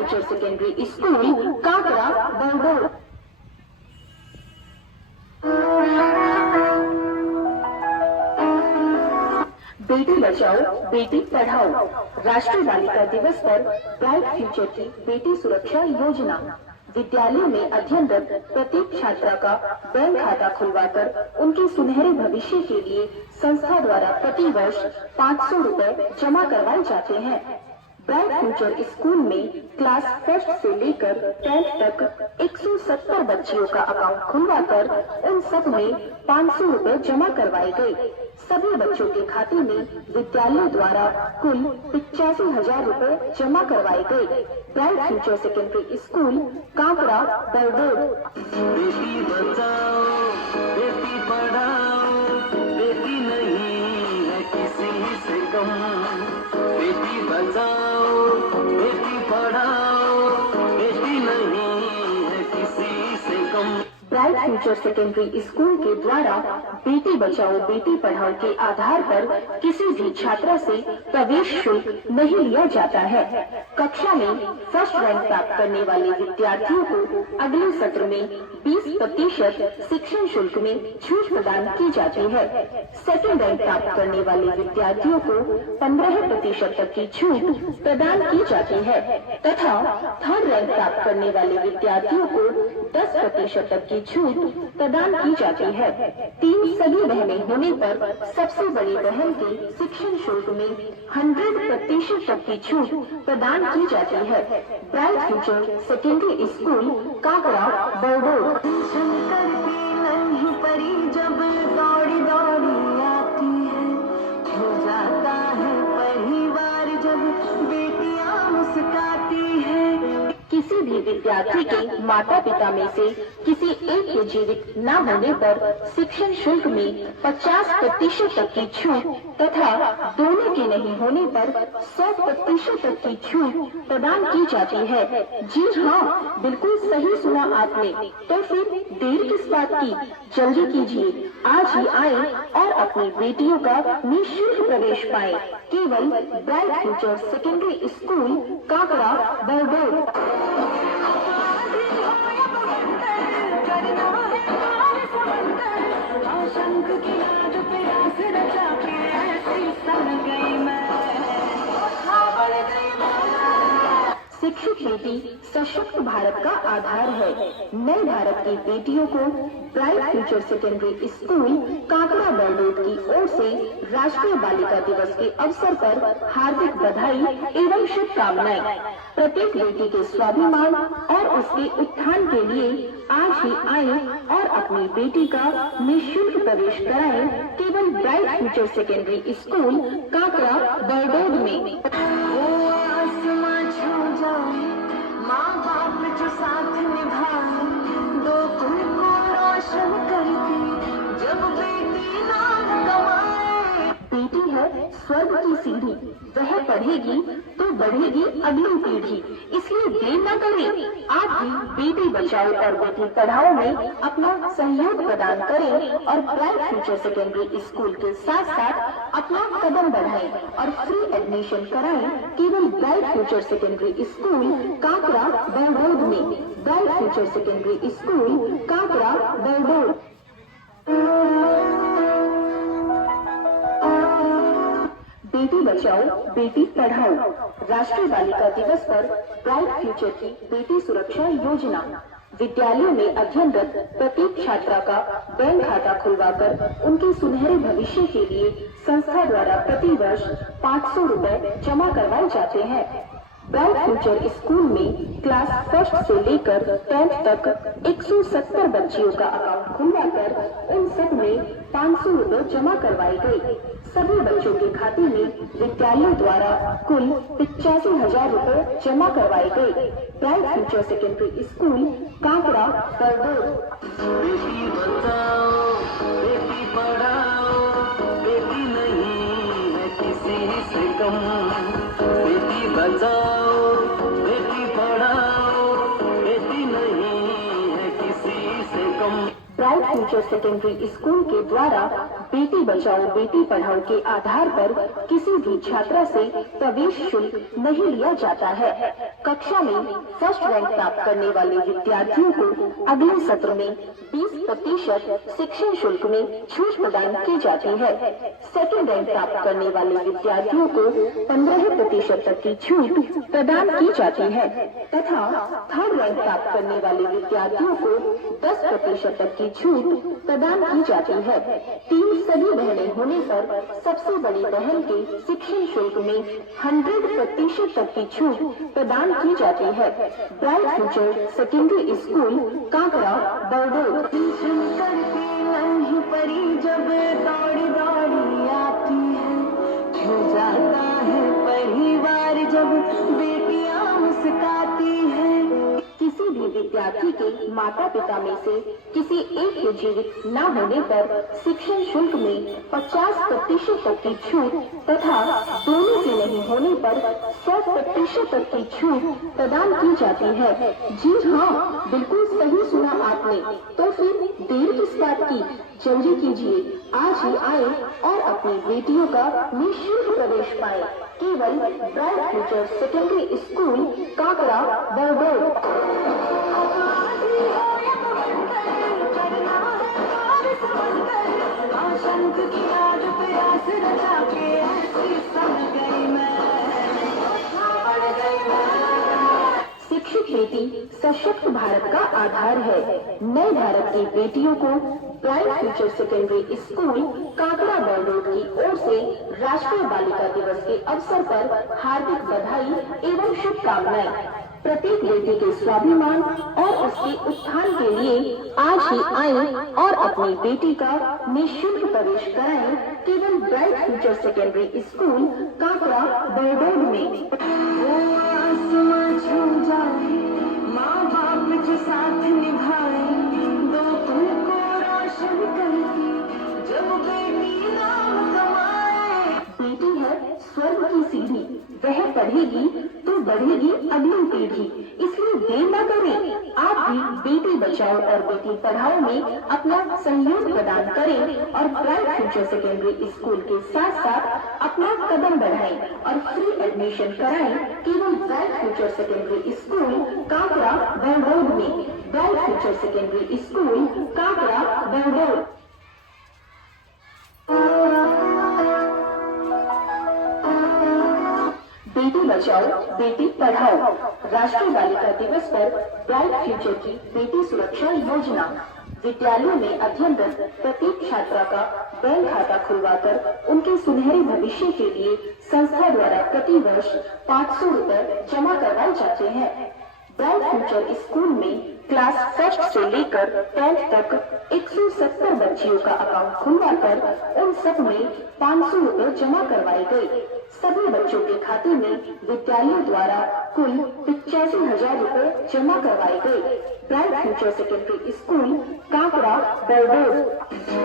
Future secondary school Kakra Bargarh. बेटी बचाओ बेटी पढ़ाओ राष्ट्रीय बालिका दिवस पर ब्राइट फ्यूचर की बेटी सुरक्षा योजना। विद्यालय में अध्ययनरत प्रत्येक छात्रा का बैंक खाता खुलवाकर उनके सुनहरे भविष्य के लिए संस्था द्वारा प्रति वर्ष 500 रुपए जमा करवाए जाते हैं। ब्राइट फ्यूचर स्कूल में क्लास फर्स्ट से लेकर 10th तक 170 बच्चियों का अकाउंट खुलवाकर उन सब में 500 रुपए जमा करवाए गए। सभी बच्चों के खाते में विद्यालय द्वारा कुल 85,000 रुपए जमा करवाए गए। Bright future secondary school Kakra Bargarh. बेटी बचाओ बेटी पढ़ाओ बेटी नहीं है किसी से कम। बेटी बचाओ बेटी पढ़ाओ बेटी नहीं है किसी से कम। ब्राइट फ्यूचर सेकेंडरी स्कूल के द्वारा बेटी बचाओ बेटी पढ़ाओ के आधार पर किसी भी छात्रा से प्रवेश शुल्क नहीं लिया जाता है। कक्षा में फर्स्ट रैंक प्राप्त करने वाले विद्यार्थियों को अगले सत्र में 20% शिक्षण शुल्क में छूट प्रदान की जाती है। सेकंड रैंक प्राप्त करने वाले विद्यार्थियों को 15% तक की छूट प्रदान की जाती है तथा थर्ड रैंक प्राप्त करने वाले विद्यार्थियों को 10% तक की छूट प्रदान की जाती है। 3 सगी बहनें होने पर सबसे बड़ी बहन के शिक्षण शुल्क में 100% तक की छूट प्रदान की जाती है। Bright future secondary school Kakra Bargarh. Shankar की नन्ही परी जब दौड़ी दौड़ी आती है, हो जाता है परिवार जब बेटियां मुस्काती है। किसी भी विद्यार्थी के माता पिता में से किसी एक के जीवित न होने पर शिक्षण शुल्क में 50% तक की छूट तथा दोनों के नहीं होने पर 100% तक की छूट प्रदान की जाती है। जी हाँ, बिल्कुल सही सुना आपने। तो फिर देर किस बात की, जल्दी कीजिए, आज ही आए और अपनी बेटियों का निःशुल्क प्रवेश पाएं। केवल bright future secondary school Kakra Bargarh. शिक्षित बेटी सशक्त भारत का आधार है। नए भारत की बेटियों को bright future secondary school Kakra Bargarh की ओर से राष्ट्रीय बालिका दिवस के अवसर पर हार्दिक बधाई एवं शुभकामनाएं। प्रत्येक बेटी के स्वाभिमान और उसके उत्थान के लिए आज ही आए और अपनी बेटी का निःशुल्क प्रवेश कराएं। केवल bright future secondary school Kakra Bargarh में। माँ बाप जो साथ निभाए, दो कुल को रोशन करती जब बेटी नाम कमाए। बेटी है स्वर्ग की सीढ़ी, वह पढ़ेगी तो बढ़ेगी अगली पीढ़ी। इसलिए देर न करें, आज ही बेटी बचाओ और बेटी पढ़ाओ में अपना सहयोग प्रदान करें और ब्राइट फ्यूचर सेकेंडरी स्कूल के साथ साथ अपना कदम बढ़ाएं और फ्री एडमिशन कराएं। केवल bright future secondary school Kakra Bargarh में। Bright future secondary school Kakra Bargarh. बेटी बचाओ बेटी पढ़ाओ राष्ट्रीय बालिका दिवस पर ब्राइट फ्यूचर की बेटी सुरक्षा योजना। विद्यालयों में अध्ययनरत प्रत्येक छात्रा का बैंक खाता खुलवाकर उनके सुनहरे भविष्य के लिए संस्था द्वारा प्रति वर्ष 500 रुपए जमा करवाए जाते हैं। ब्राइट फ्यूचर स्कूल में क्लास फर्स्ट से लेकर 10th तक 170 बच्चियों का अकाउंट खुलवाकर उन सब में 500 रुपए जमा करवाए गए। सभी बच्चों के खाते में विद्यालय द्वारा कुल 85,000 रुपए जमा करवाए गए। Bright future secondary school Kakra Bargarh. बेटी बचाओ बेटी पढ़ाओ बेटी नहीं है किसी से कम। बेटी बचाओ बेटी पढ़ाओ बेटी नहीं है किसी से कम। ब्राइट फ्यूचर सेकेंडरी स्कूल के द्वारा बेटी बचाओ बेटी पढ़ाओ के आधार पर किसी भी छात्रा से प्रवेश शुल्क नहीं लिया जाता है। कक्षा में फर्स्ट रैंक प्राप्त करने वाले विद्यार्थियों को अगले सत्र में 20% शिक्षण शुल्क में छूट प्रदान की जाती है। सेकंड रैंक प्राप्त करने वाले विद्यार्थियों को 15% तक की छूट प्रदान की जाती है तथा थर्ड रैंक प्राप्त करने वाले विद्यार्थियों को 10% तक की छूट प्रदान की जाती है। 3 सभी बहनें होने पर सबसे बड़ी बहन के शिक्षण शुल्क में 100% तक की छूट प्रदान की जाती है। Bright future secondary school Kankra Bardol. करती नहीं परी जब दौड़ी दौड़ी आती है, खो जाता है परिवार जब बेटियां मुस्काती है। किसी भी विद्यार्थी के माता पिता में से किसी एक के जीवित न होने पर शिक्षण शुल्क में 50% तक की छूट तथा दोनों के नहीं होने पर 100% तक की छूट प्रदान की जाती है। जी हाँ, बिल्कुल सही सुना आपने। तो फिर देर किस बात की, जल्दी कीजिए, आज ही आए और अपनी बेटियों का निःशुल्क प्रवेश पाए केवल bright future secondary school Kakra बरडोल। शंख की याद पे आस रचा के ऐसी सन गई मैं, बढ़ गई मैं। शिक्षित बेटी सशक्त भारत का आधार है। नए भारत की बेटियों को bright future secondary school Kakra बरडोल की ओर से राष्ट्रीय बालिका दिवस के अवसर पर हार्दिक बधाई एवं शुभकामनाएं। प्रत्येक बेटी के स्वाभिमान और उसके उत्थान के लिए आज ही आए और अपनी बेटी का निःशुल्क प्रवेश कराएं केवल bright future secondary school Kakra Bardol में। आसमां छू जाए, माँ बाप जो साथ निभाए, दो कुल को रोशन करती जब बेटी नाम कमाए। बेटी है स्वर्ग की सीढ़ी, वह पढ़ेगी तो बढ़ेगी अगली पीढ़ी। इसलिए देर न करें, आप भी बेटी बचाओ और बेटी पढ़ाओ में अपना सहयोग प्रदान करें और ब्राइट फ्यूचर सेकेंडरी स्कूल के साथ साथ अपना कदम बढ़ाएं और फ्री एडमिशन कराएं केवल bright future secondary school Kakra Bardol में। Bright future secondary school Kakra Bardol. बेटी बचाओ बेटी पढ़ाओ राष्ट्रीय बालिका दिवस पर ब्राइट फ्यूचर की बेटी सुरक्षा योजना। विद्यालयों में अध्ययनरत प्रत्येक छात्रा का बैंक खाता खुलवाकर उनके सुनहरे भविष्य के लिए संस्था द्वारा प्रति वर्ष 500 रुपए जमा करवाए जाते हैं। ब्राइट फ्यूचर स्कूल में क्लास फर्स्ट से लेकर 10th तक 170 बच्चियों का अकाउंट खुलवाकर उन सब में 500 रुपए जमा करवाए गए। सभी बच्चों के खाते में विद्यालय द्वारा कुल 85,000 रुपए जमा करवाए गए। Bright future secondary school Kakra Bardol.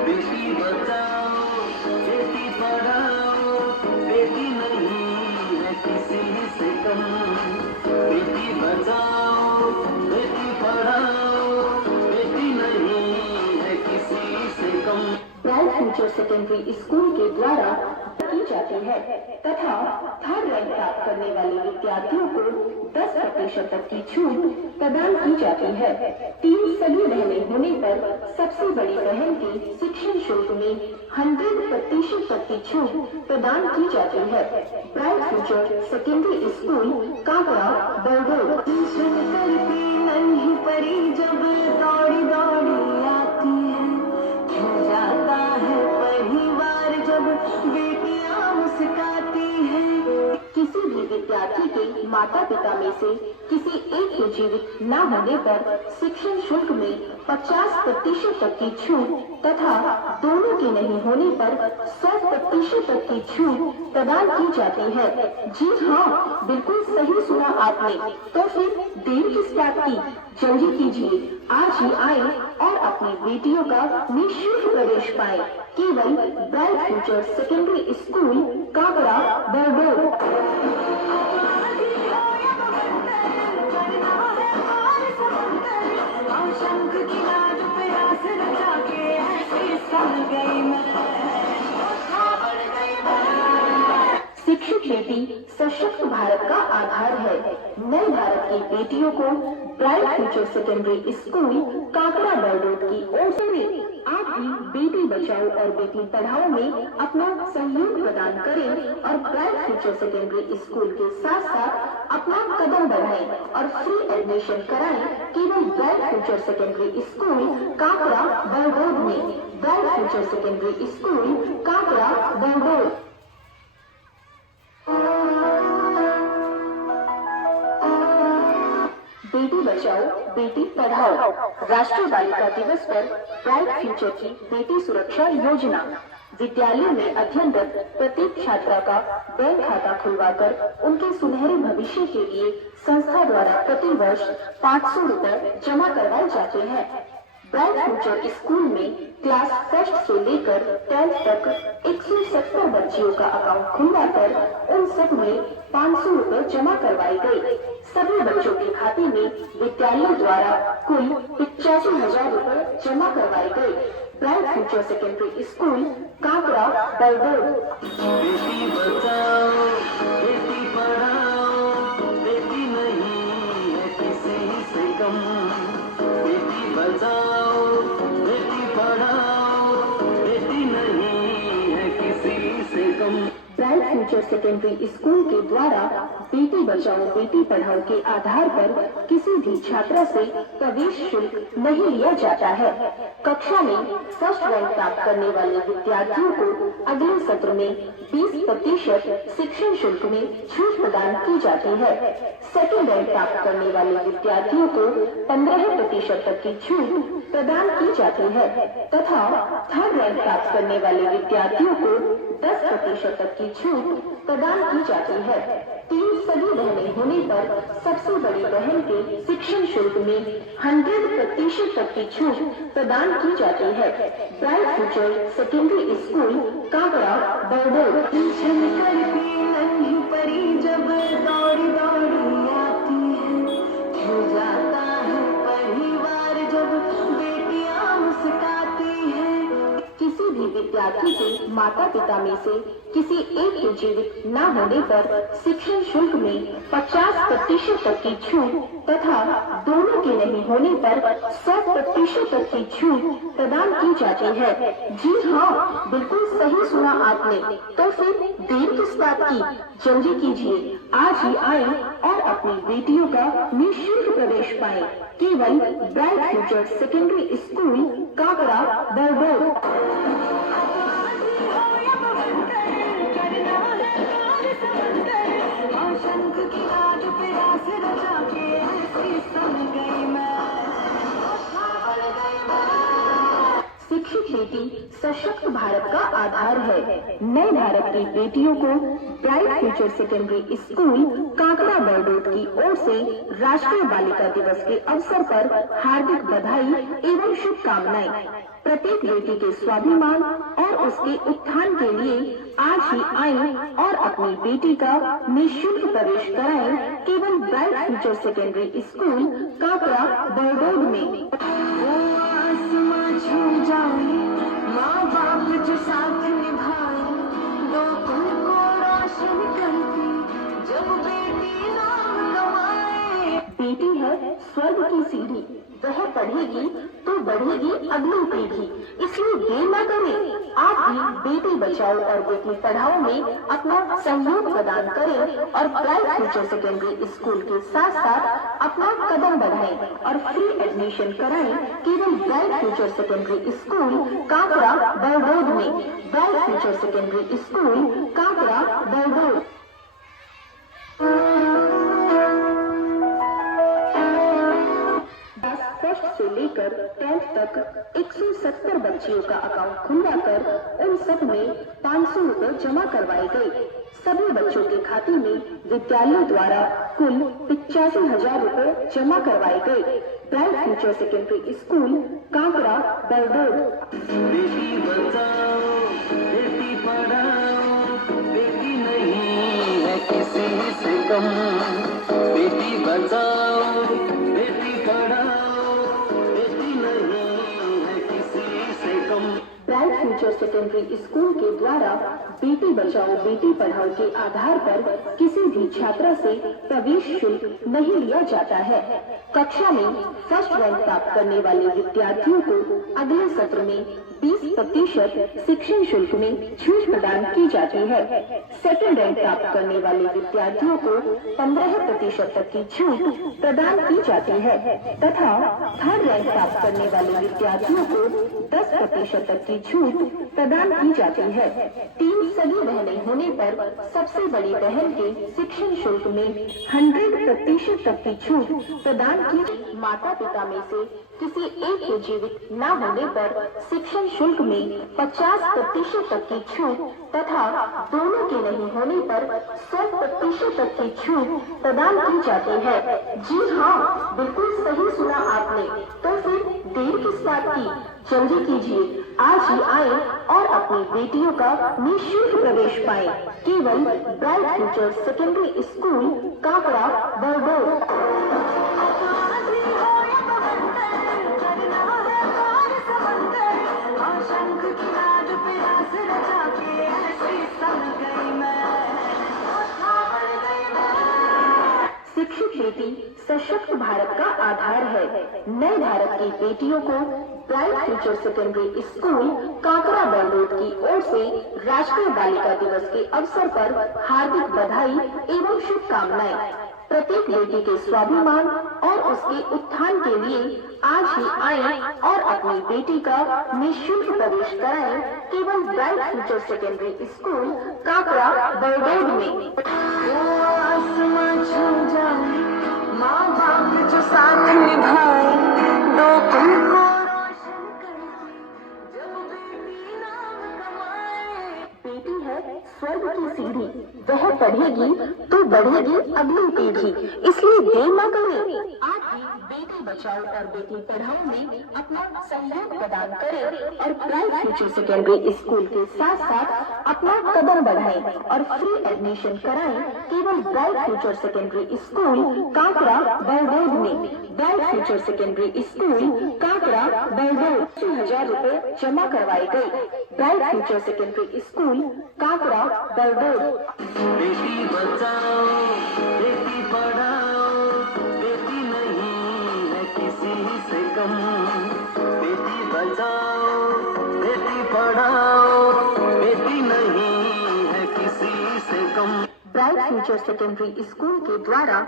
बेटी बचाओ बेटी पढ़ाओ, बेटी नहीं है किसी से कम। बेटी बचाओ बेटी पढ़ाओ, बेटी नहीं है किसी से कम। ब्राइट फ्यूचर सेकेंडरी स्कूल के द्वारा की जाती है तथा थर्ड रैंक प्राप्त करने वाले विद्यार्थियों को 10% तक की छूट प्रदान की जाती है। 3 सभी बहनें होने पर सबसे बड़ी बहन के शिक्षण शुल्क में 100% तक की छूट प्रदान की जाती है। Bright future secondary school Kakra Bardol. करती नहीं परी जब दौड़ी दौड़ी आती है, खो जाता है परिवार जब बेटियां मुस्काती है। किसी भी विद्यार्थी के माता पिता में से किसी एक के जीवित न होने पर शिक्षण शुल्क में 50% तक की छूट तथा दोनों के नहीं होने पर 100% तक की छूट प्रदान की जाती है। जी हाँ, बिल्कुल सही सुना आपने। तो फिर देर किस बात की, जल्दी कीजिए, आज ही आए और अपनी बेटियों का निःशुल्क प्रवेश पाए केवल bright future secondary school Kakra बरडोल। शंख की याद पे आस रचा के ऐसी सन गई मैं। शिक्षित बेटी सशक्त भारत का आधार है। नए भारत की बेटियों को bright future secondary school Kakra बरडोट की ओर से आप भी बेटी बचाओ और बेटी पढ़ाओ में अपना सहयोग प्रदान करें और ब्राइट फ्यूचर सेकेंडरी स्कूल के साथ साथ अपना कदम बढ़ाएं और फ्री एडमिशन कराएं केवल bright future secondary school Kakra Bardot में। Bright future secondary school Kakra Bardot. बेटी बचाओ बेटी पढ़ाओ राष्ट्रीय बालिका दिवस पर ब्राइट फ्यूचर की बेटी सुरक्षा योजना। विद्यालय में अध्ययनरत प्रत्येक छात्रा का बैंक खाता खुलवाकर उनके सुनहरे भविष्य के लिए संस्था द्वारा प्रति वर्ष 500 रुपए जमा करवाए जाते हैं। ब्राइट फ्यूचर स्कूल में क्लास फर्स्ट से लेकर 10th तक 170 बच्चियों का अकाउंट खुलवाकर उन सब में 500 रुपए जमा करवाए गए। सभी बच्चों के खाते में विद्यालय द्वारा कुल 85,000 रुपए जमा करवाए गए। Bright future secondary school Kakra Bardot. बेटी बचाओ बेटी पढ़ाओ, बेटी नहीं है किसी से कम। बेटी बचाओ बेटी पढ़ाओ, बेटी नहीं है किसी से कम। ब्राइट फ्यूचर सेकेंडरी स्कूल के द्वारा बेटी बचाओ बेटी पढ़ाओ के आधार पर किसी भी छात्रा से प्रवेश शुल्क नहीं लिया जाता है। कक्षा में फर्स्ट रैंक प्राप्त करने वाले विद्यार्थियों को अगले सत्र में 20% शिक्षण शुल्क में छूट प्रदान की जाती है। सेकेंड रैंक प्राप्त करने वाले विद्यार्थियों को 15% तक की छूट प्रदान की जाती है तथा थर्ड रैंक प्राप्त करने वाले विद्यार्थियों को 10% तक की छूट प्रदान की जाती है। 3 सगी बहनें होने पर सबसे बड़ी बहन के शिक्षण शुल्क में 100% तक की छूट प्रदान की जाती है। Bright future secondary school Kakra Bardot. नहीं परी जब दौड़ी दौड़ी आती है, खिल जाता है परिवार जब बेटियां मुस्काती है। किसी भी विद्यार्थी के माता पिता में से किसी एक के जीवित न होने पर शिक्षण शुल्क में 50% तक की छूट तथा दोनों के नहीं होने पर 100% तक की छूट प्रदान की जाती है। जी हाँ, बिल्कुल सही सुना आपने। तो फिर देर किस बात की, जल्दी कीजिए, आज ही आए और अपनी बेटियों का निःशुल्क प्रवेश पाए केवल bright future secondary school Kakra बरडोट। शंख की आग पे आस रचा के ऐसी सन गई मैं। शिक्षित बेटी सशक्त भारत का आधार है। नए भारत की बेटियों को bright future secondary school Kakra बरडोट की ओर से राष्ट्रीय बालिका दिवस के अवसर पर हार्दिक बधाई एवं शुभकामनाएं। प्रत्येक बेटी के स्वाभिमान और उसके उत्थान के लिए आज ही आए और अपनी बेटी का निःशुल्क प्रवेश कराएं केवल bright future secondary school Kakra Bardot में। आसमां छू जाए, माँ बाप जो साथ निभाए, दो कुल को रोशन करती जब बेटी नाम कमाए। बेटी है स्वर्ग की सीढ़ी, वह पढ़ेगी तो बढ़ेगी अगली पीढ़ी। इसलिए देर न करें, आप भी बेटी बचाओ और बेटी पढ़ाओ में अपना सहयोग प्रदान करें और ब्राइट फ्यूचर सेकेंडरी स्कूल के साथ साथ अपना कदम बढ़ाएं और फ्री एडमिशन कराएं केवल bright future secondary school Kakra Bardot में। Bright future secondary school Kakra Bardot. First से लेकर 10th तक 170 बच्चियों का अकाउंट खुलवाकर उन सब में 500 रुपए जमा करवाए गए। सभी बच्चों के खाते में विद्यालय द्वारा कुल 85,000 रुपए जमा करवाए गए। Bright future secondary school Kakra Bardot. बेटी बचाओ बेटी पढ़ाओ, बेटी नहीं है किसी से कम। बेटी बचाओ बेटी पढ़ाओ, बेटी नहीं है किसी से कम। ब्राइट फ्यूचर सेकेंडरी स्कूल के द्वारा बेटी बचाओ बेटी पढ़ाओ के आधार पर किसी भी छात्रा से प्रवेश शुल्क नहीं लिया जाता है। कक्षा में फर्स्ट रैंक प्राप्त करने वाले विद्यार्थियों को अगले सत्र में 20% शिक्षण शुल्क में छूट प्रदान की जाती है। सेकंड रैंक प्राप्त करने वाले विद्यार्थियों को 15% तक की छूट प्रदान की जाती है तथा थर्ड रैंक प्राप्त करने वाले विद्यार्थियों को 10% तक की छूट प्रदान की जाती है। 3 सगी बहनें होने पर सबसे बड़ी बहन के शिक्षण शुल्क में 100% तक की छूट प्रदान की। माता पिता में से किसी एक के जीवित न होने पर शिक्षण शुल्क में 50% तक की छूट तथा दोनों के नहीं होने पर 100% तक की छूट प्रदान की जाती है। जी हाँ, बिल्कुल सही सुना आपने। तो फिर देर किस बात की, जल्दी कीजिए, आज ही आए और अपनी बेटियों का निःशुल्क प्रवेश पाएं। केवल bright future secondary school Kakra बरडोर। शिक्षित बेटी सशक्त भारत का आधार है। नए भारत की बेटियों को bright future secondary school Kakra बरडोर की ओर से राष्ट्रीय बालिका दिवस के अवसर पर हार्दिक बधाई एवं शुभकामनाएं। प्रत्येक बेटी के स्वाभिमान और उसके उत्थान के लिए आज ही आए और अपनी बेटी का निःशुल्क प्रवेश कराएं। केवल bright future secondary school Kakra Bardor में। माँ बाप जो साथ निभाए, दो तुमको रोशन करती, जब बेटी नाम कमाए। बेटी है स्वर्ग की सीढ़ी, वह पढ़ेगी तो बढ़ेगी अगली पीढ़ी, इसलिए देर न करें। आज ही बेटी बचाओ और बेटी पढ़ाओ में अपना सहयोग प्रदान करें और ब्राइट फ्यूचर सेकेंडरी स्कूल के साथ साथ अपना कदम बढ़ाएं और फ्री एडमिशन कराएं। केवल bright future secondary school Kakra Bardor में। Bright future secondary school Kakra Bardor 80,000 रुपए जमा करवाए गए। Bright future secondary school Kakra Bardor. बेटी बचाओ बेटी पढ़ाओ, बेटी नहीं है किसी से कम। बेटी बचाओ बेटी पढ़ाओ, बेटी नहीं है किसी से कम। ब्राइट फ्यूचर सेकेंडरी स्कूल के द्वारा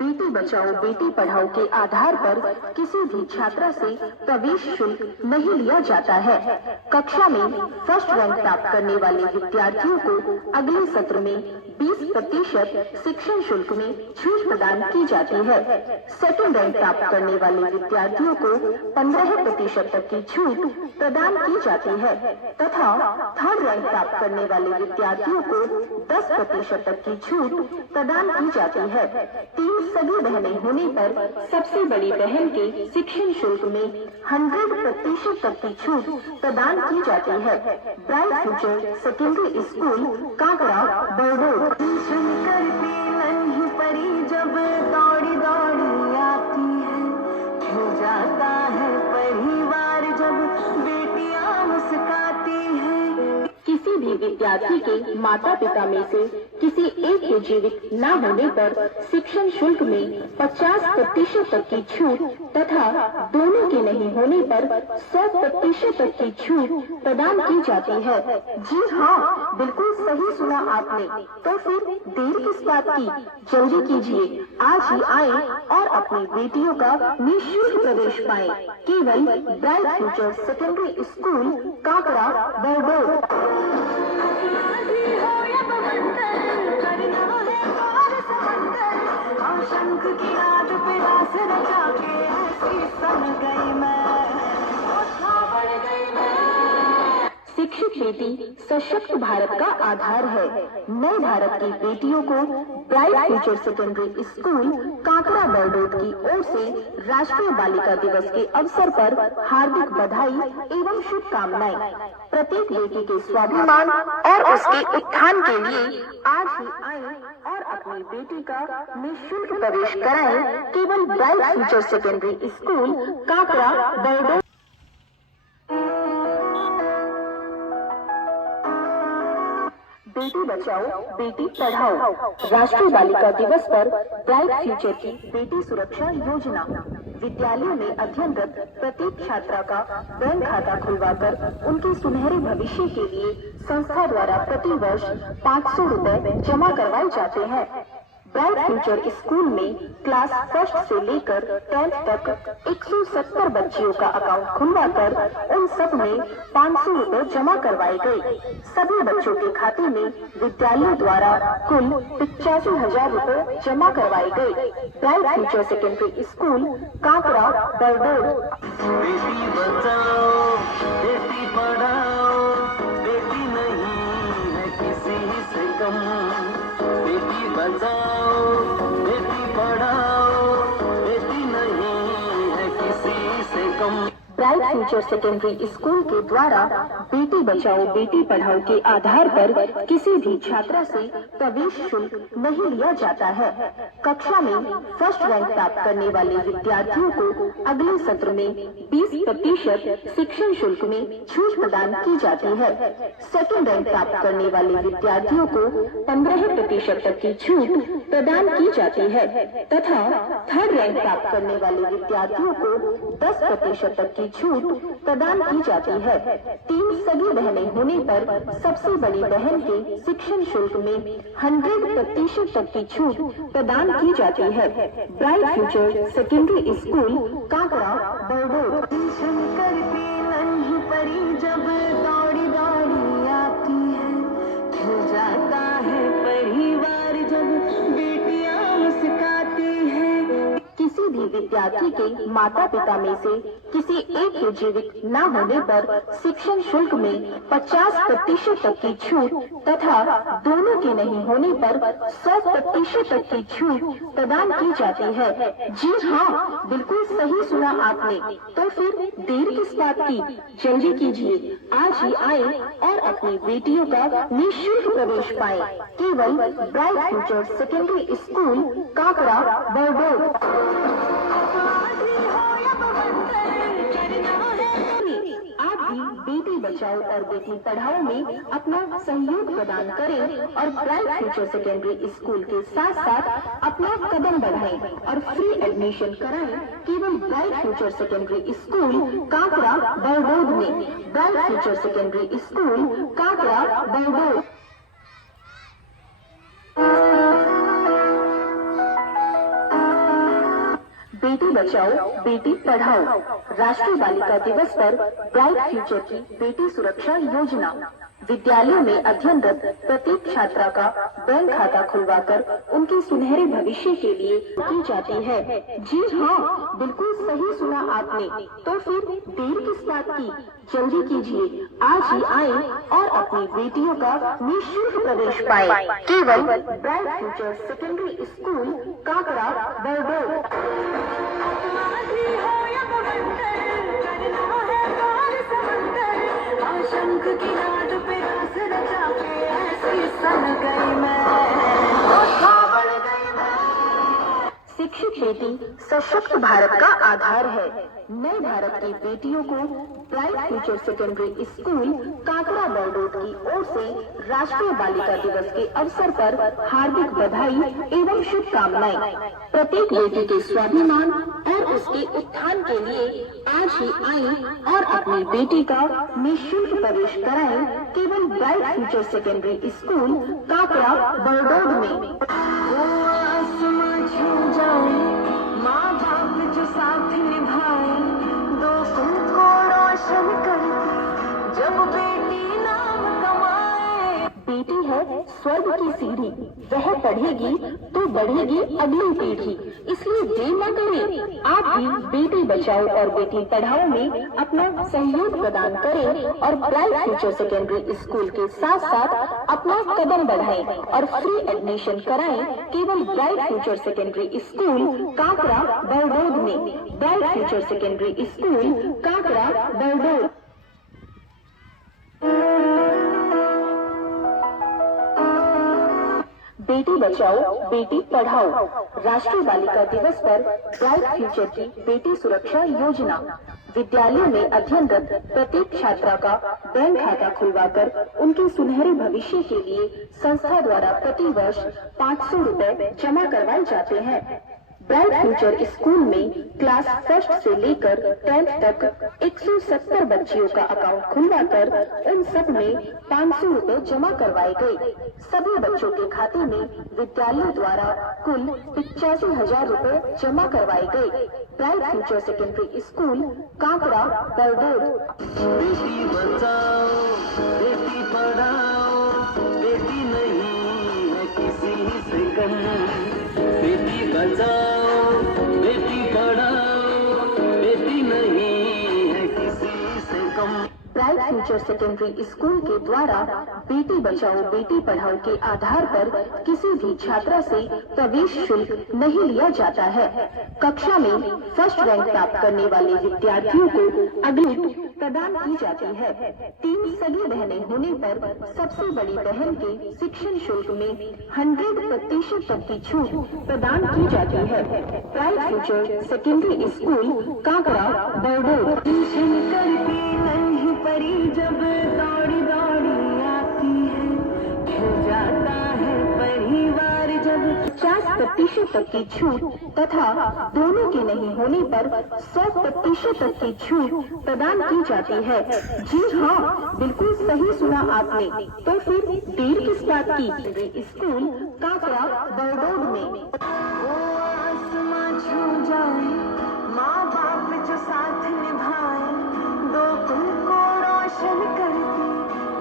बेटी बचाओ बेटी पढ़ाओ के आधार पर किसी भी छात्रा से प्रवेश शुल्क नहीं लिया जाता है। कक्षा में फर्स्ट रैंक प्राप्त करने वाले विद्यार्थियों को अगले सत्र में 20% शिक्षण शुल्क में छूट प्रदान की जाती है। सेकंड रैंक प्राप्त करने वाले विद्यार्थियों को 15% तक की छूट प्रदान की जाती है तथा थर्ड रैंक प्राप्त करने वाले विद्यार्थियों को 10% तक की छूट प्रदान की जाती है। 3 सगी बहनें होने पर सबसे बड़ी बहन के शिक्षण शुल्क में 100% तक की छूट प्रदान की जाती है। Bright future secondary school Kakra Bardor. Tuition करती नन्ही परी जब दौड़ी दौड़ी आती है, खिल जाता है परिवार जब बेटियां मुस्काती है। किसी भी विद्यार्थी के माता पिता में से किसी एक के जीवित न होने पर शिक्षण शुल्क में 50% तक की छूट तथा दोनों के नहीं होने पर 100% तक की छूट प्रदान की जाती है। जी हाँ, बिल्कुल सही सुना आपने। तो फिर देर किस बात की, जल्दी कीजिए, आज ही आए और अपनी बेटियों का निःशुल्क प्रवेश पाएं। केवल bright future secondary school Kakra बरडोर। शंख की रात पे रास रचा के ऐसी सन गई मैं, बढ़ गई मैं। शिक्षित बेटी सशक्त भारत का आधार है। नए भारत की बेटियों को bright future secondary school Kakra बरडोर की ओर से राष्ट्रीय बालिका दिवस के अवसर पर हार्दिक बधाई एवं शुभकामनाएं। प्रत्येक बेटी के स्वाभिमान और उसके उत्थान के लिए आज ही आए और अपनी बेटी का निःशुल्क प्रवेश कराएं। केवल bright future secondary school Kakra Bardor. बेटी बचाओ बेटी पढ़ाओ राष्ट्रीय बालिका दिवस पर ब्राइट फ्यूचर की बेटी सुरक्षा योजना। विद्यालयों में अध्ययनरत प्रत्येक छात्रा का बैंक खाता खुलवाकर उनके सुनहरे भविष्य के लिए संस्था द्वारा प्रति वर्ष 500 रुपए जमा करवाए जाते हैं। ब्राइट फ्यूचर स्कूल में क्लास फर्स्ट से लेकर 10th तक 170 बच्चियों का अकाउंट खुलवाकर उन सब में 500 रुपए जमा करवाए गए। सभी बच्चों के खाते में विद्यालय द्वारा कुल 85,000 रुपए जमा करवाए गए। Bright future secondary school Kankra Bardor. बेटी बचाओ बेटी पढ़ाओ, बेटी नहीं है किसी से कम। बेटी बचाओ बेटी पढ़ाओ, बेटी नहीं है किसी से कम। ब्राइट फ्यूचर सेकेंडरी स्कूल के द्वारा बेटी बचाओ बेटी पढ़ाओ के आधार पर किसी भी छात्रा से प्रवेश शुल्क नहीं लिया जाता है। कक्षा में फर्स्ट रैंक प्राप्त करने वाले विद्यार्थियों को अगले सत्र में 20% शिक्षण शुल्क में छूट प्रदान की जाती है। सेकंड रैंक प्राप्त करने वाले विद्यार्थियों को 15% तक की छूट प्रदान की जाती है तथा थर्ड रैंक प्राप्त करने वाले विद्यार्थियों को 10% तक की छूट प्रदान की जाती है। 3 सगी बहनें होने पर सबसे बड़ी बहन के शिक्षण शुल्क में 100% तक की छूट प्रदान की जाती है। Bright future secondary school Kankra Bardor. करती नन्ही परी जब दौड़ी दौड़ी आती है, खिल जाता है परिवार जब बेटियां मुस्काती है। किसी भी विद्यार्थी के माता पिता में से किसी एक के जीवित न होने पर शिक्षण शुल्क में 50% तक की छूट तथा दोनों के नहीं होने पर 100% तक की छूट प्रदान की जाती है। जी हाँ, बिल्कुल सही सुना आपने। तो फिर देर किस बात की, जल्दी कीजिए, आज ही आए और अपनी बेटियों का निःशुल्क प्रवेश पाएं। केवल bright future secondary school Kankra Bardor. आप भी बेटी बचाओ और बेटी पढ़ाओ में अपना सहयोग प्रदान करें और ब्राइट फ्यूचर सेकेंडरी स्कूल के साथ साथ अपना कदम बढ़ाएं और फ्री एडमिशन कराएं केवल bright future secondary school Kankra Bardor में। Bright future secondary school Kankra Bardor. बेटी बचाओ बेटी पढ़ाओ राष्ट्रीय बालिका दिवस पर ब्राइट फ्यूचर की बेटी सुरक्षा योजना। विद्यालयों में अध्ययनरत प्रत्येक छात्रा का बैंक खाता खुलवाकर उनके सुनहरे भविष्य के लिए की जाती है। जी हाँ, बिल्कुल सही सुना आपने। तो फिर देर किस बात की, जल्दी कीजिए, आज ही आए और अपनी बेटियों का निःशुल्क प्रवेश पाएं। केवल bright future secondary school Kankra Bardor. शंख की नाद पे रस रचा के ऐसी सन गई मैं, बढ़ गई मैं। शिक्षित बेटी सशक्त भारत का आधार है। नए भारत की बेटियों को bright future secondary school Kankra Bardor की ओर से राष्ट्रीय बालिका दिवस के अवसर पर हार्दिक बधाई एवं शुभकामनाएं। प्रत्येक बेटी के स्वाभिमान और उसके उत्थान के लिए आज ही आए और अपनी बेटी का निःशुल्क प्रवेश कराएं केवल bright future secondary school Kankra Bardor में। माँ बाप जो साथ निभाए, दोस्तों को रोशन करती जब बेटी नाम कमाए। बेटी है स्वर्ग की सीढ़ी, वह पढ़ेगी तो बढ़ेगी अगली पीढ़ी। इसलिए देर न करें, आप भी बेटी बचाओ और बेटी पढ़ाओ में अपना सहयोग प्रदान करें और ब्राइट फ्यूचर सेकेंडरी स्कूल के साथ साथ अपना कदम बढ़ाएं और फ्री एडमिशन कराएं केवल bright future secondary school Kankra Bardor में। Bright future secondary school Kankra Bardor. बेटी बचाओ बेटी पढ़ाओ राष्ट्रीय बालिका दिवस पर ब्राइट फ्यूचर की बेटी सुरक्षा योजना। विद्यालय में अध्ययनरत प्रत्येक छात्रा का बैंक खाता खुलवाकर उनके सुनहरे भविष्य के लिए संस्था द्वारा प्रति वर्ष 500 रुपए जमा करवाए जाते हैं। ब्राइट फ्यूचर स्कूल में क्लास फर्स्ट से लेकर 10th तक 170 बच्चियों का अकाउंट खुलवाकर उन सब में 500 रुपए जमा करवाए गए। सभी बच्चों के खाते में विद्यालय द्वारा कुल 85,000 रुपए जमा करवाए गए। Bright future secondary school Kankra Bardor. बेटी बचाओ बेटी पढ़ाओ, बेटी नहीं है किसी से कम। बेटी बचाओ बेटी पढ़ाओ, बेटी नहीं है किसी से कम। ब्राइट फ्यूचर सेकेंडरी स्कूल के द्वारा बेटी बचाओ बेटी पढ़ाओ के आधार पर किसी भी छात्रा से प्रवेश शुल्क नहीं लिया जाता है। कक्षा में फर्स्ट रैंक प्राप्त करने वाले विद्यार्थियों को अगली प्रदान की जाती है। 3 सगी बहनें होने पर सबसे बड़ी बहन के शिक्षण शुल्क में 100% तक की छूट प्रदान की जाती है। Bright future secondary school Kankra Bardor. Tuition करती नहीं परी जब दौड़ी दौड़ी आती है, खिल जाता है परिवार जब। 50% तक की छूट तथा दोनों के नहीं होने पर 100% तक की छूट प्रदान की जाती है। जी हाँ, बिल्कुल सही सुना आपने। तो फिर देर किस बात की। स्कूल कांकड़ा बरडोर में वो आसमां छू जाए, माँ बाप जो साथ निभाए, दो कुल को रोशन करती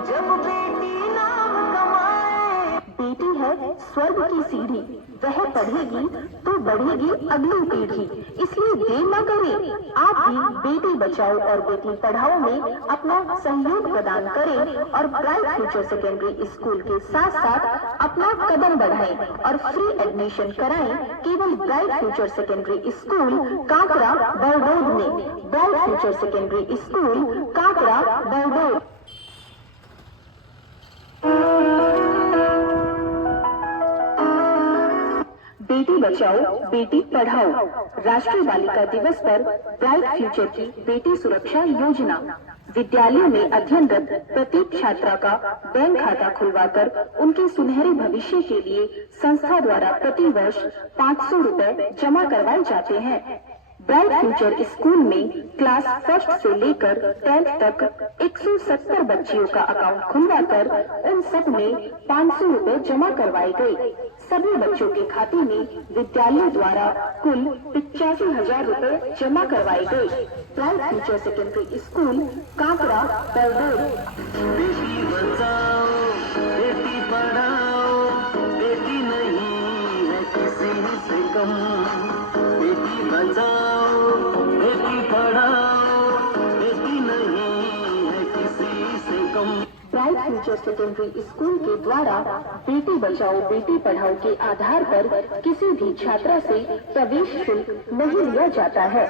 जब बेटी नाम कमाए। बेटी है स्वर्ग की सीढ़ी, वह पढ़ेगी तो बढ़ेगी अगली पीढ़ी। इसलिए देर न करें, आप भी बेटी बचाओ और बेटी पढ़ाओ में अपना सहयोग प्रदान करें और ब्राइट फ्यूचर सेकेंडरी स्कूल के साथ साथ अपना कदम बढ़ाएं और फ्री एडमिशन कराएं केवल bright future secondary school Kankra Bardor में। Bright future secondary school Kankra Bardor. बेटी बचाओ बेटी पढ़ाओ राष्ट्रीय बालिका दिवस पर ब्राइट फ्यूचर की बेटी सुरक्षा योजना। विद्यालय में अध्ययनरत प्रत्येक छात्रा का बैंक खाता खुलवाकर उनके सुनहरे भविष्य के लिए संस्था द्वारा प्रति वर्ष 500 रुपए जमा करवाए जाते हैं। ब्राइट फ्यूचर स्कूल में क्लास फर्स्ट से लेकर 10th तक 170 बच्चियों का अकाउंट खुलवाकर उन सब में 500 रुपए जमा करवाए गए। सभी बच्चों के खाते में विद्यालय द्वारा कुल 85,000 रुपए जमा करवाए गए। Bright future secondary school Kankra Bardor. बेटी बचाओ बेटी पढ़ाओ, बेटी नहीं है किसी से कम। बेटी बचाओ बेटी पढ़ाओ, बेटी नहीं है किसी से कम। ब्राइट फ्यूचर सेकेंडरी स्कूल के द्वारा बेटी बचाओ बेटी पढ़ाओ के आधार पर किसी भी छात्रा से प्रवेश शुल्क नहीं लिया जाता है।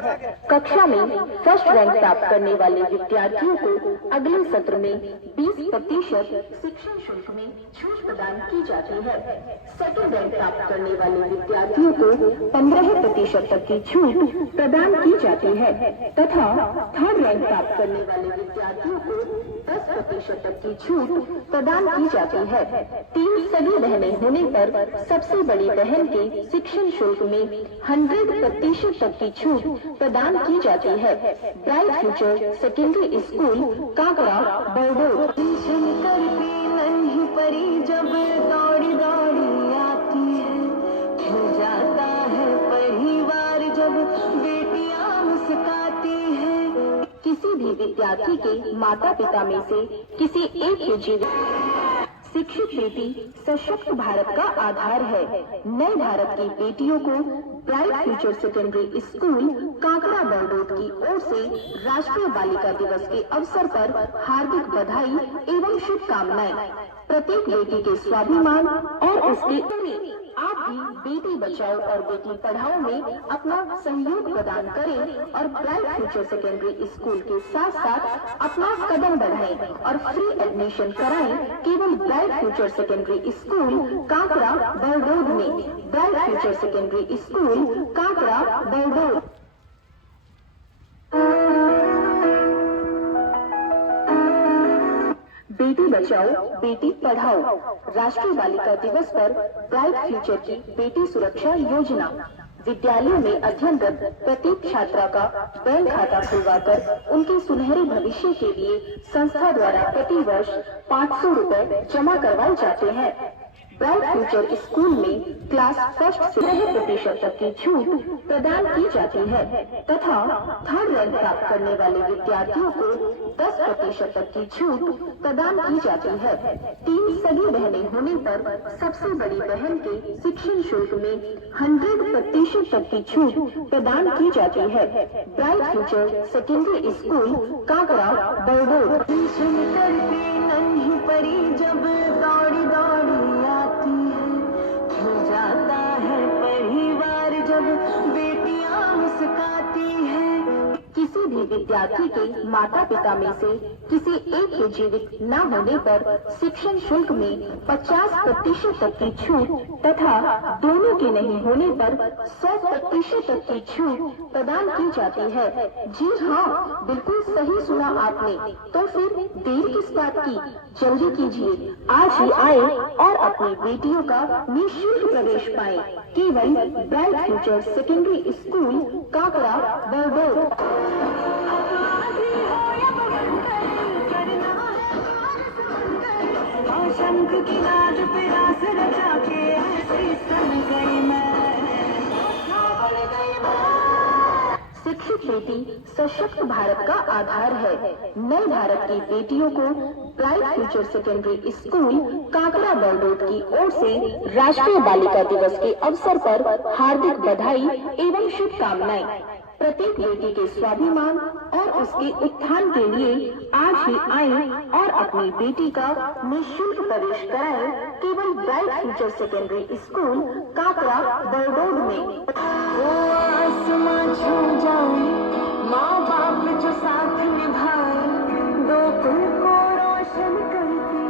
कक्षा में फर्स्ट रैंक प्राप्त करने वाले विद्यार्थियों को अगले सत्र में 20% शिक्षण शुल्क में छूट प्रदान की जाती है। सेकंड रैंक प्राप्त करने वाले विद्यार्थियों को 15% तक की छूट प्रदान की जाती है तथा थर्ड रैंक प्राप्त करने वाले विद्यार्थियों को 10% तक की छूट प्रदान की जाती है। 3 सगी बहनें होने पर सबसे बड़ी बहन के शिक्षण शुल्क में 100% तक की छूट प्रदान की जाती है। Bright future secondary school Kankra Bardor. Tuition करती नहीं परी जब दौड़ी दौड़ी आती है, खिल जाता है परिवार जब बेटियां मुस्काती है। किसी भी विद्यार्थी के माता पिता में से किसी एक के जीवन शिक्षित बेटी सशक्त भारत का आधार है। नए भारत की बेटियों को bright future secondary school Kankra बरडोर की ओर से राष्ट्रीय बालिका दिवस के अवसर पर हार्दिक बधाई एवं शुभकामनाएं। प्रत्येक बेटी के स्वाभिमान और उसके आप भी बेटी बचाओ और बेटी पढ़ाओ में अपना सहयोग प्रदान करें और ब्राइट फ्यूचर सेकेंडरी स्कूल के साथ साथ अपना कदम बढ़ाएं और फ्री एडमिशन कराएं केवल bright future secondary school Kankra Bardor में। Bright future secondary school Kankra Bardor. बचाओ बेटी पढ़ाओ राष्ट्रीय बालिका दिवस पर ब्राइट फ्यूचर की बेटी सुरक्षा योजना। विद्यालयों में अध्ययनरत प्रत्येक छात्रा का बैंक खाता खुलवाकर उनके सुनहरे भविष्य के लिए संस्था द्वारा प्रति वर्ष 500 रुपए जमा करवाए जाते हैं। ब्राइट फ्यूचर स्कूल में क्लास फर्स्ट से 100% तक की छूट प्रदान की जाती है तथा थर्ड रैंक प्राप्त करने वाले विद्यार्थियों को 10% तक की छूट प्रदान की जाती है। 3 सगी बहनें होने पर सबसे बड़ी बहन के शिक्षण शुल्क में 100% तक की छूट प्रदान की जाती है। Bright future secondary school Kakra Bardor. नन्ही परी जब दौड़ी दौड़ी आती है, खिल जाता है परिवार जब बेटियां मुस्काती है। किसी भी विद्यार्थी के माता पिता में से किसी एक के जीवित न होने पर शिक्षण शुल्क में 50% तक की छूट तथा दोनों के नहीं होने पर 100% तक की छूट प्रदान की जाती है। जी हाँ, बिल्कुल सही सुना आपने। तो फिर देर किस बात की, जल्दी कीजिए, आज ही आए और अपनी बेटियों का निःशुल्क प्रवेश पाएं। केवल bright future secondary school Kakra बरडोर। शंख की नाद पे रास रचा के ऐसी सन गई मैं। शिक्षित बेटी सशक्त भारत का आधार है। नए भारत की बेटियों को bright future secondary school Kakra बरडोर की ओर से राष्ट्रीय बालिका दिवस के अवसर पर हार्दिक बधाई एवं शुभकामनाएं। प्रत्येक बेटी के स्वाभिमान और उसके उत्थान के लिए आज ही आए और अपनी बेटी का निःशुल्क प्रवेश कराएं केवल bright future secondary school Kakra Bardor में। वो आसमां छू जाए, माँ बाप जो साथ निभाए, दो कुल को रोशन करती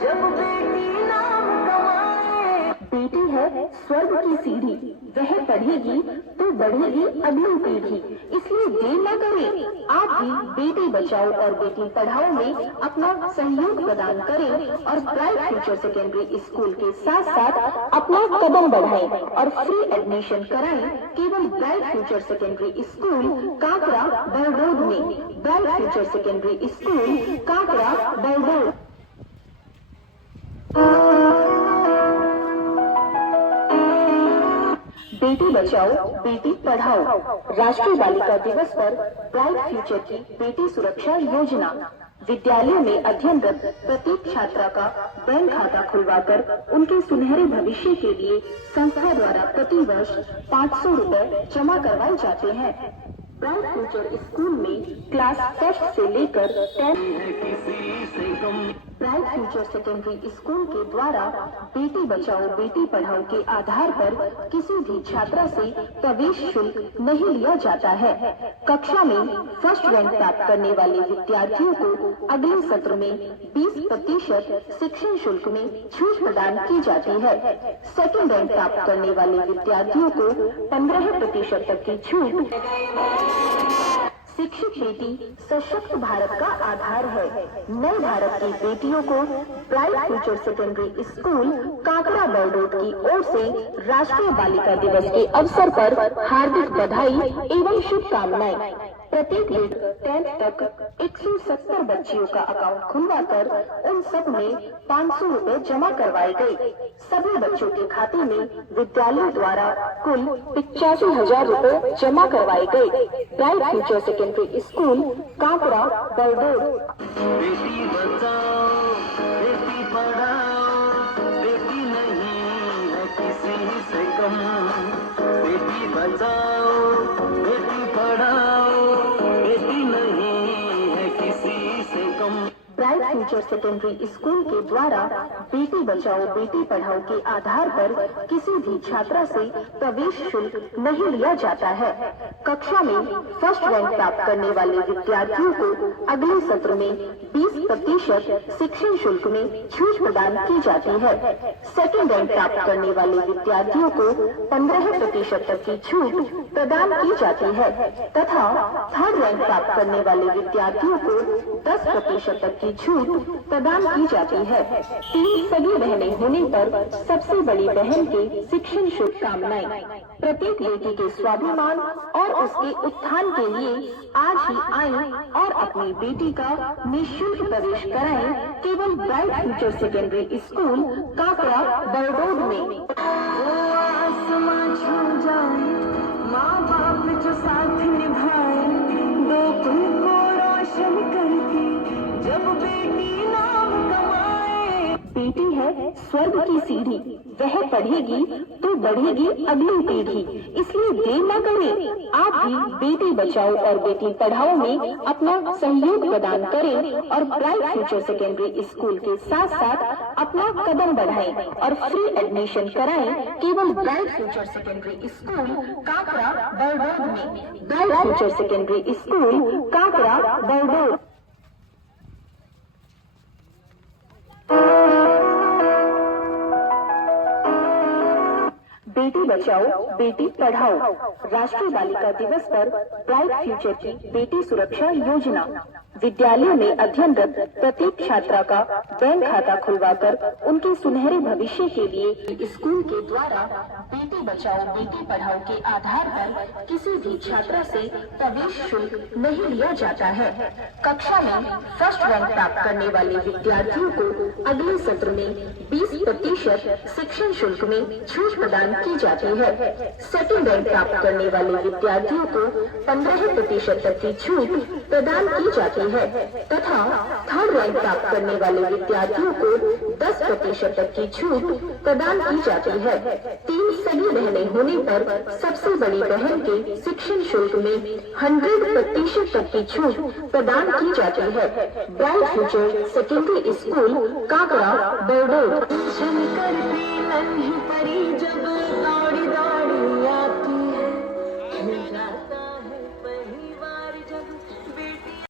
जब बेटी नाम कमाए। बेटी है स्वर्ग की सीढ़ी, वह पढ़ेगी तो बढ़ेगी अगली पीढ़ी। इसलिए देर न करें, आप भी बेटी बचाओ और बेटी पढ़ाओ में अपना सहयोग प्रदान करें और ब्राइट फ्यूचर सेकेंडरी स्कूल के साथ साथ अपना कदम बढ़ाएं और फ्री एडमिशन कराएं केवल bright future secondary school Kakra Bardor में। Bright future secondary school Kakra Bardor. बेटी बचाओ बेटी पढ़ाओ राष्ट्रीय बालिका दिवस पर ब्राइट फ्यूचर की बेटी सुरक्षा योजना। विद्यालयों में अध्ययनरत प्रत्येक छात्रा का बैंक खाता खुलवाकर उनके सुनहरे भविष्य के लिए संस्था द्वारा प्रति वर्ष 500 रुपए जमा करवाए जाते हैं। ब्राइट फ्यूचर स्कूल में क्लास फर्स्ट से लेकर 10 ब्राइट फ्यूचर सेकेंडरी स्कूल के द्वारा बेटी बचाओ बेटी पढ़ाओ के आधार पर किसी भी छात्रा से प्रवेश शुल्क नहीं लिया जाता है। कक्षा में फर्स्ट रैंक प्राप्त करने वाले विद्यार्थियों को अगले सत्र में 20% शिक्षण शुल्क में छूट प्रदान की जाती है। सेकेंड रैंक प्राप्त करने वाले विद्यार्थियों को 15% तक की छूट। शिक्षित बेटी सशक्त भारत का आधार है। नए भारत की बेटियों को bright future secondary school Kakra बरडोर की ओर से राष्ट्रीय बालिका दिवस के अवसर पर हार्दिक बधाई एवं शुभकामनाएं। प्रत्येक ग्रेड 10th तक 170 बच्चियों का अकाउंट खुलवाकर उन सब में 500 रुपए जमा करवाए गए। सभी बच्चों के खाते में विद्यालय द्वारा कुल 85,000 रुपए जमा करवाए गए। Bright future secondary school Kakra Bardor. बेटी बचाओ बेटी पढ़ाओ, बेटी नहीं है किसी से कम। बेटी बचाओ बेटी पढ़ाओ, बेटी नहीं है किसी से कम। ब्राइट फ्यूचर सेकेंडरी स्कूल के द्वारा बेटी बचाओ बेटी पढ़ाओ के आधार पर किसी भी छात्रा से प्रवेश शुल्क नहीं लिया जाता है। कक्षा में फर्स्ट रैंक प्राप्त करने वाले विद्यार्थियों को अगले सत्र में 20% शिक्षण शुल्क में छूट प्रदान की जाती है। सेकंड रैंक प्राप्त करने वाले विद्यार्थियों को 15% तक की छूट प्रदान की जाती है तथा थर्ड रैंक प्राप्त करने वाले विद्यार्थियों को 10% तक की छूट प्रदान की जाती है। 3 सगी बहनें होने पर सबसे बड़ी बहन के शिक्षण शुभकामनाएं। प्रत्येक बेटी के स्वाभिमान और उसके उत्थान के लिए आज ही आएं और अपनी बेटी का निःशुल्क प्रवेश कराएं केवल bright future secondary school Kakra Bardod में। वो आसमां छू जाए, माँ बाप जो साथ निभाए, दो कुल को रोशन करती जब बेटी नाम कमाए। बेटी है स्वर्ग की सीढ़ी, वह पढ़ेगी तो बढ़ेगी अगली पीढ़ी। इसलिए देर न करें, आप भी बेटी बचाओ और बेटी पढ़ाओ में अपना सहयोग प्रदान करें और ब्राइट फ्यूचर सेकेंडरी स्कूल के साथ साथ अपना कदम बढ़ाएं और फ्री एडमिशन कराएं केवल bright future secondary school Kakra Bardod में। Bright future secondary school Kakra Bardod. बेटी बचाओ बेटी पढ़ाओ। राष्ट्रीय बालिका दिवस पर ब्राइट फ्यूचर की बेटी सुरक्षा योजना। विद्यालय में अध्ययनरत प्रत्येक छात्रा का बैंक खाता खुलवाकर उनके सुनहरे भविष्य के लिए स्कूल के द्वारा बेटी बचाओ बेटी पढ़ाओ के आधार पर किसी भी छात्रा से प्रवेश शुल्क नहीं लिया जाता है। कक्षा में फर्स्ट रैंक प्राप्त करने वाले विद्यार्थियों को अगले सत्र में 20% शिक्षण शुल्क में छूट प्रदान की जाती है। सेकंड रैंक प्राप्त करने वाले विद्यार्थियों को 15% तक की छूट प्रदान की जाती है तथा थर्ड रैंक प्राप्त करने वाले विद्यार्थियों को 10% तक की छूट प्रदान की जाती है। 3 सगी बहनें होने पर सबसे बड़ी बहन के शिक्षण शुल्क में 100% तक की छूट प्रदान की जाती है। Bright future secondary school Kakra Bardod. करती नन्ही परी जब